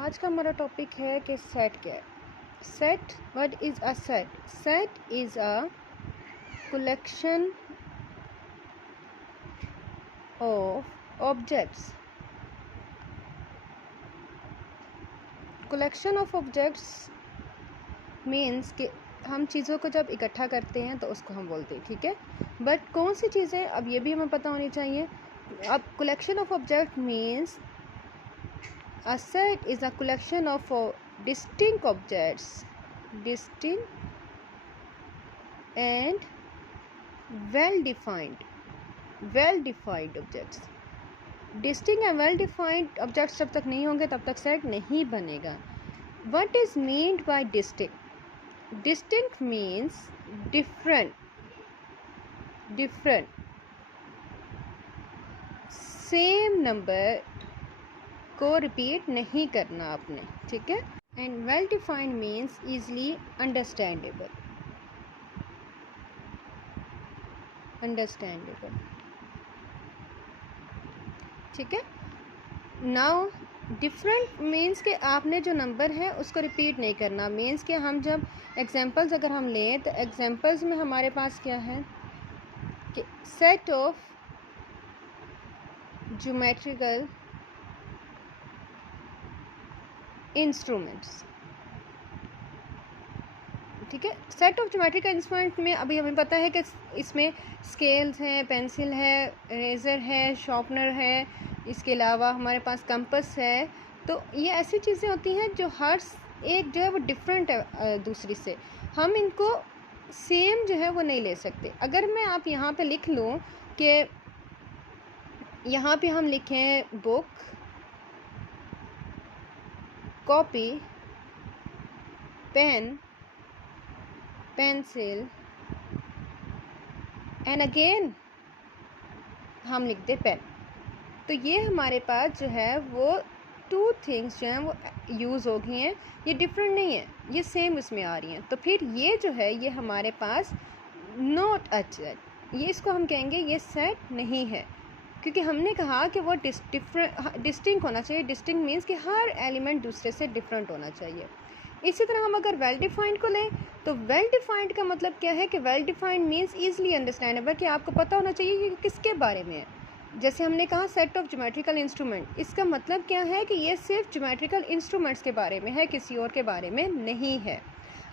आज का हमारा टॉपिक है कि सेट क्या है। Set, what is a set? Set is a collection of objects. collection of objects means कि हम चीज़ों को जब इकट्ठा करते हैं तो उसको हम बोलते हैं, ठीक है। बट कौन सी चीज़ें, अब ये भी हमें पता होनी चाहिए। अब collection of object means a set is a collection of distinct objects, distinct and well defined objects. Distinct and well defined objects जब तक नहीं होंगे तब तक सेट नहीं बनेगा। What is meant by distinct? Distinct means different same number को repeat नहीं करना आपने, ठीक है। And well defined means easily understandable. ठीक है। नाउ डिफरेंट मीन्स कि आपने जो नंबर है उसको रिपीट नहीं करना। मीन्स कि हम जब एग्जांपल्स अगर हम लें तो एग्जांपल्स में हमारे पास क्या है कि सेट ऑफ ज्योमेट्रिकल इंस्ट्रूमेंट्स, ठीक है। सेट ऑफ ज्योमेट्रिकल इंस्ट्रूमेंट में अभी हमें पता है कि इसमें स्केल्स हैं, पेंसिल है, रेज़र है, शार्पनर है, इसके अलावा हमारे पास कंपास है। तो ये ऐसी चीज़ें होती हैं जो हर एक जो है वो डिफरेंट है दूसरी से। हम इनको सेम जो है वो नहीं ले सकते। अगर मैं आप यहाँ पे लिख लूँ कि यहाँ पे हम लिखें book, copy, pen, pencil and again हम लिख दे पेन, तो ये हमारे पास जो है वो टू थिंग्स जो हैं वो यूज़ हो गई हैं। ये डिफरेंट नहीं है, ये सेम इसमें आ रही हैं। तो फिर ये जो है ये हमारे पास नॉट अ सेट, ये इसको हम कहेंगे ये सेट नहीं है, क्योंकि हमने कहा कि वो डिस्टिंक्ट होना चाहिए। डिस्टिंक्ट मीन्स कि हर एलिमेंट दूसरे से डिफरेंट होना चाहिए। इसी तरह हम अगर वेल डिफाइंड को लें तो वेल डिफाइंड का मतलब क्या है कि well defined means easily understandable, कि आपको पता होना चाहिए कि किसके बारे में है। जैसे हमने कहा सेट ऑफ ज्योमेट्रिकल इंस्ट्रूमेंट, इसका मतलब क्या है कि ये सिर्फ ज्योमेट्रिकल इंस्ट्रूमेंट्स के बारे में है, किसी और के बारे में नहीं है।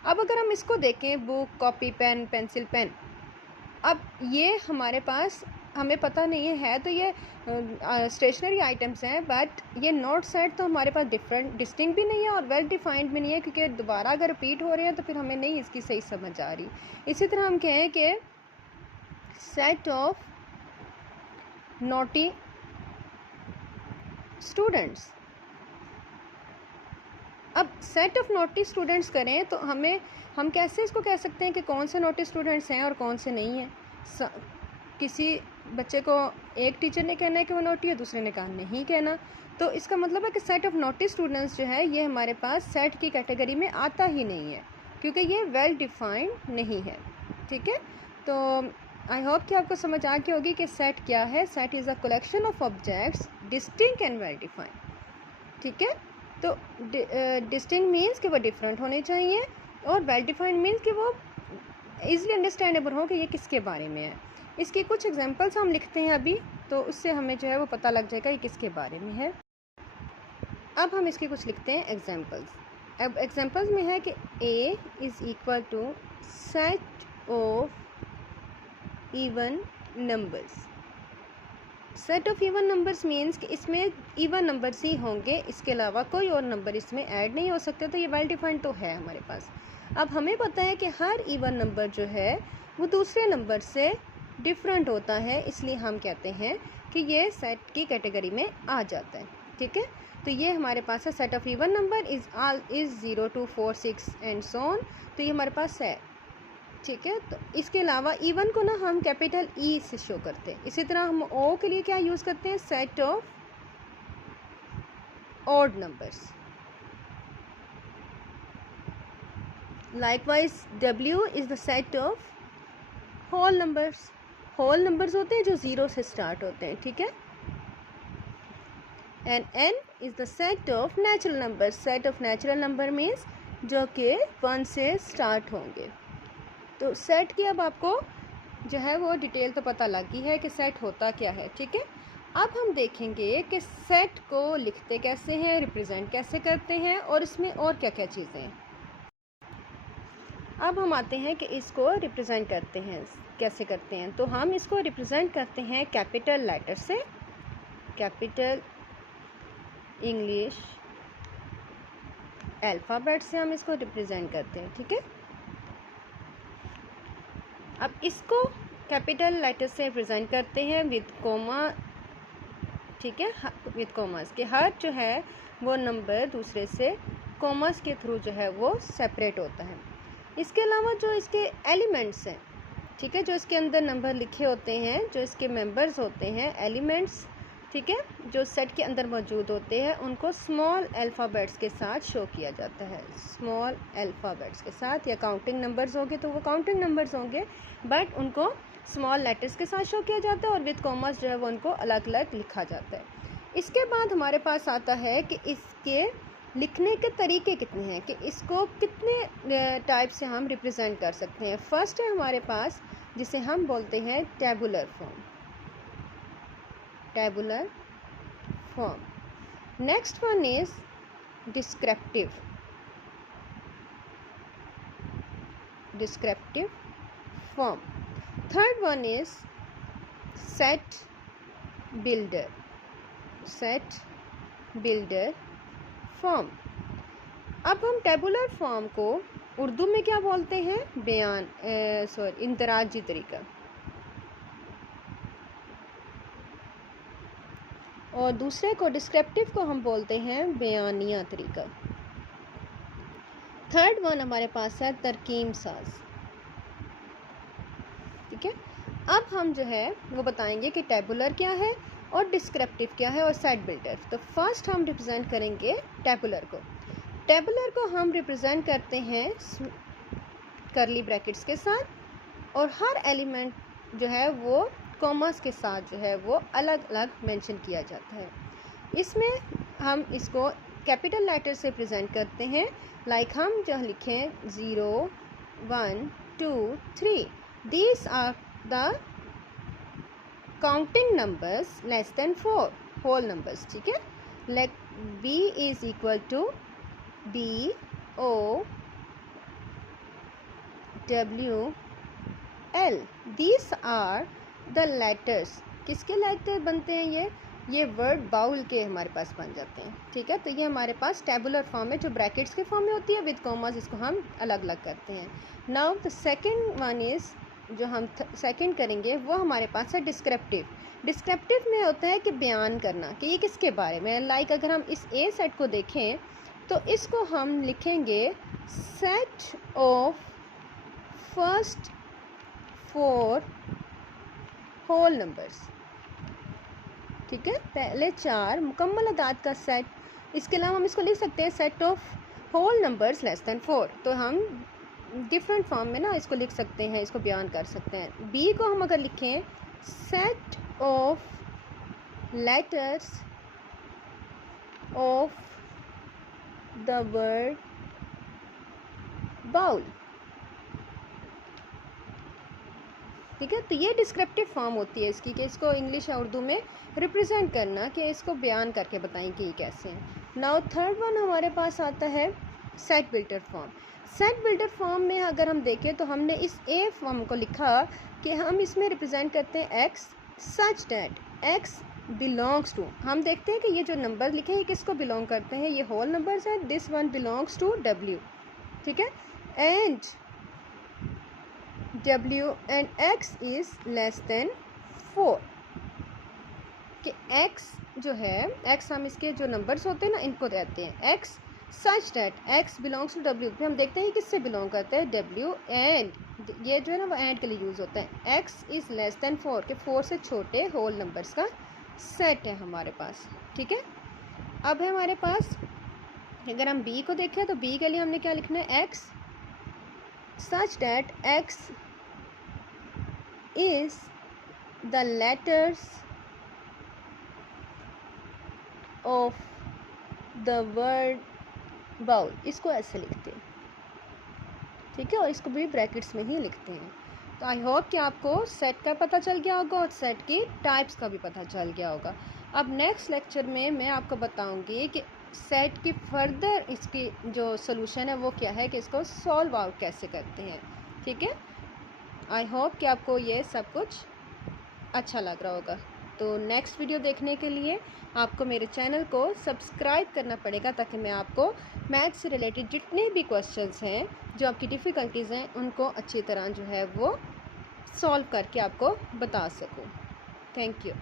अब अगर हम इसको देखें book, copy, pen, pencil, pen, अब ये हमारे पास हमें पता नहीं है तो ये स्टेशनरी आइटम्स हैं, बट ये नॉट सेट तो हमारे पास डिस्टिंक्ट भी नहीं है और वेल डिफाइंड भी नहीं है, क्योंकि दोबारा अगर रिपीट हो रहे हैं तो फिर हमें नहीं इसकी सही समझ आ रही। इसी तरह हम कहें कि सेट ऑफ नॉटी स्टूडेंट्स। अब सेट ऑफ नॉटी स्टूडेंट्स करें तो हम कैसे इसको कह सकते हैं कि कौन से नॉटी स्टूडेंट्स हैं और कौन से नहीं हैं। किसी बच्चे को एक टीचर ने कहना है कि वो नोटी है, दूसरे ने कहा नहीं कहना, तो इसका मतलब है कि सेट ऑफ नोटी स्टूडेंट्स जो है ये हमारे पास सेट की कैटेगरी में आता ही नहीं है, क्योंकि ये वेल डिफाइंड नहीं है, ठीक है। तो आई होप कि आपको समझ आ गई होगी कि सेट क्या है। Set is a collection of objects distinct and well defined, ठीक है। तो डिस्टिंक्ट मीन्स कि वो डिफरेंट होने चाहिए और वेल डिफाइंड मीन्स कि वो ईजिली अंडरस्टैंडेबल हो कि ये किसके बारे में है। इसकी कुछ एग्जांपल्स हम लिखते हैं अभी, तो उससे हमें जो है वो पता लग जाएगा ये किसके बारे में है। अब हम इसकी कुछ लिखते हैं एग्जांपल्स। अब एग्जांपल्स में है कि A is equal to set of even numbers. Set of even numbers means कि इसमें इवन नंबर्स ही होंगे, इसके अलावा कोई और नंबर इसमें ऐड नहीं हो सकते, तो ये वेल डिफाइंड तो है हमारे पास। अब हमें पता है कि हर इवन नंबर जो है वो दूसरे नंबर से डिफरेंट होता है, इसलिए हम कहते हैं कि ये सेट की कैटेगरी में आ जाता है, ठीक है। तो ये हमारे पास है set of even number is 0 2 4 6 and so on, तो ये हमारे पास है, ठीक है। तो इसके अलावा इवन को ना हम कैपिटल ई से शो करते हैं। इसी तरह हम ओ के लिए क्या यूज़ करते हैं, set of odd numbers. Likewise W is the set of whole numbers. Whole numbers होते हैं जो ज़ीरो से स्टार्ट होते हैं, ठीक है। And N is the set of natural number. Set of natural number means जो कि 1 से स्टार्ट होंगे। तो सेट की अब आपको जो है वो डिटेल तो पता लग गई है कि सेट होता क्या है, ठीक है। अब हम देखेंगे कि सेट को लिखते कैसे हैं, रिप्रेजेंट कैसे करते हैं और इसमें और क्या क्या चीज़ें हैं। अब हम आते हैं कि इसको रिप्रेजेंट करते हैं कैसे करते हैं। तो हम इसको रिप्रेजेंट करते हैं कैपिटल लेटर से, कैपिटल इंग्लिश अल्फ़ाबेट से हम इसको रिप्रेजेंट करते हैं, ठीक है। अब इसको कैपिटल लेटर से रिप्रेजेंट करते हैं विद कोमा, ठीक है, विद कॉमर्स के हर जो है वो नंबर दूसरे से कॉमर्स के थ्रू जो है वो सेपरेट होता है। इसके अलावा जो इसके एलिमेंट्स हैं, ठीक है, जो इसके अंदर नंबर लिखे होते हैं, जो इसके मेंबर्स होते हैं, एलिमेंट्स, ठीक है, जो सेट के अंदर मौजूद होते हैं, उनको स्मॉल अल्फ़ाबेट्स के साथ शो किया जाता है। स्मॉल अल्फ़ाबेट्स के साथ, या काउंटिंग नंबर्स होंगे तो वो काउंटिंग नंबर्स होंगे, बट उनको स्मॉल लेटर्स के साथ शो किया जाता है और विद कॉमर्स जो है वो उनको अलग अलग लिखा जाता है। इसके बाद हमारे पास आता है कि इसके लिखने के तरीके कितने हैं, कि इसको कितने टाइप से हम रिप्रेजेंट कर सकते हैं। फर्स्ट है हमारे पास जिसे हम बोलते हैं tabular form, tabular form. Next one is descriptive, descriptive form. Third one is set builder, set builder form. अब हम टेबुलर फॉर्म को उर्दू में क्या बोलते हैं, बयान इंदराजी तरीका, और दूसरे को डिस्क्रिप्टिव को हम बोलते हैं बयानिया तरीका। थर्ड वन हमारे पास है तरकीब साज, ठीक है। अब हम जो है वो बताएंगे कि टेबुलर क्या है और डिस्क्रिप्टिव क्या है और सेट बिल्डर। तो फर्स्ट हम रिप्रेजेंट करेंगे टेबुलर को। टेबुलर को हम रिप्रेजेंट करते हैं करली ब्रैकेट्स के साथ, और हर एलिमेंट जो है वो कॉमर्स के साथ जो है वो अलग अलग मेंशन किया जाता है। इसमें हम इसको कैपिटल लेटर से प्रेजेंट करते हैं, लाइक हम जो लिखें 0 1 2 3, these are the counting numbers less than 4 whole numbers, ठीक है। Like B is equal to B O W L, these are the letters. किसके लेटर बनते हैं ये वर्ड बाउल के हमारे पास बन जाते हैं, ठीक है। तो ये हमारे पास टेबुलर फॉर्म है, जो ब्रैकेट्स के फॉर्म में होती है विद कॉमर्स, इसको हम अलग अलग करते हैं। Now the second one is जो हम सेकंड करेंगे वो हमारे पास है डिस्क्रिप्टिव। डिस्क्रिप्टिव में होता है कि बयान करना कि ये किसके बारे में। लाइक अगर हम इस ए सेट को देखें तो इसको हम लिखेंगे set of first 4 whole numbers, ठीक है, पहले 4 मुकम्मल अदाद का सेट। इसके अलावा हम इसको लिख सकते हैं set of whole numbers less than 4। तो हम डिफरेंट फॉर्म में ना इसको लिख सकते हैं, इसको बयान कर सकते हैं। बी को हम अगर लिखें set of letters of the word bowl, ठीक है। तो ये डिस्क्रिप्टिव फॉर्म होती है इसकी, कि इसको इंग्लिश या उर्दू में रिप्रेजेंट करना, कि इसको बयान करके बताएं कि ये कैसे हैं। नाउ थर्ड वन हमारे पास आता है set builder form. Set builder form में अगर हम देखें तो हमने इस ए फॉर्म को लिखा कि हम इसमें रिप्रेजेंट करते हैं X such that X belongs to. हम देखते हैं कि ये जो नंबर लिखे हैं ये किसको बिलोंग करते हैं, ये होल नंबर्स हैं। This one belongs to W, ठीक है, and W and X is less than 4, कि X जो है, X हम इसके जो नंबर्स होते हैं ना इनको कहते हैं X such that X belongs to W। फिर हम देखते हैं किससे बिलोंग करता है, W, and ये जो है ना वो एंड के लिए यूज़ होता है। X is less than 4, कि 4 से छोटे होल नंबर्स का सेट है हमारे पास, ठीक है। अब है हमारे पास अगर हम B को देखें तो B के लिए हमने क्या लिखना है, X such that X is the letters of the word bowl, इसको ऐसे लिखते हैं, ठीक है, और इसको भी ब्रैकेट्स में ही लिखते हैं। तो आई होप कि आपको सेट का पता चल गया होगा और सेट की टाइप्स का भी पता चल गया होगा। अब नेक्स्ट लेक्चर में मैं आपको बताऊंगी कि सेट की फर्दर इसकी जो सोल्यूशन है वो क्या है, कि इसको सॉल्व आउट कैसे करते हैं, ठीक है। आई होप कि आपको ये सब कुछ अच्छा लग रहा होगा। तो नेक्स्ट वीडियो देखने के लिए आपको मेरे चैनल को सब्सक्राइब करना पड़ेगा, ताकि मैं आपको मैथ से रिलेटेड जितने भी क्वेश्चंस हैं, जो आपकी डिफ़िकल्टीज़ हैं, उनको अच्छी तरह जो है वो सॉल्व करके आपको बता सकूं। Thank you.